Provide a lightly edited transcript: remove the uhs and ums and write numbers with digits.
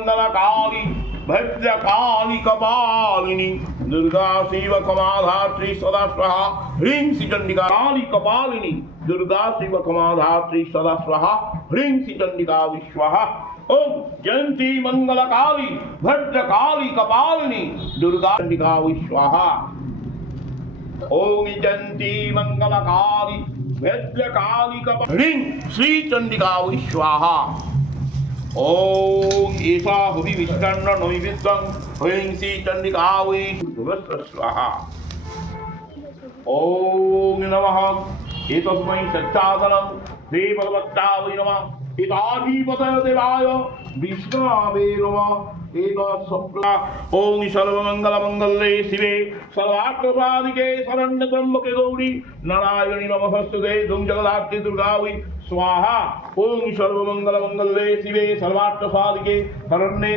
मंगलकाली भद्रकाली कपालिनी दुर्गा शिव कमाधात्री सदा स्वाहा ह्रीं श्री चंडिका काली कपालिनी दुर्गा शिव कमाधात्री सदा स्वाहा ह्रीं श्री चंडिका विश्वाहा। ओम जयंती मंगलकाली भद्रकाली कपालिनी दुर्गा चंडिका विश्वाहा। ओम जयंती मंगलकाली भद्रकाली कपालिनी श्री चंडिका विश्वाहा। ओम ईशा हुवि विष्णु नैवेद्यं ह्रीं श्री चंडिका विश्वाहा स्वाहा। ओम नमः एतस्मै सच्चादनं देवभक्ताय नमः एताधिपतये देवाय विष्णवे नमः एतत्सप्रा। ओम सर्वमंगलमंगल्ये शिवे सर्वार्थसाधिके शरण्ये त्र्यंबके गौरी नारायणी नमोस्तुते दुं जगदात्रि दुर्गावै स्वाहा। ओम सर्वमंगलमंगल्ये शिवे सर्वार्थसाधिके शरण्ये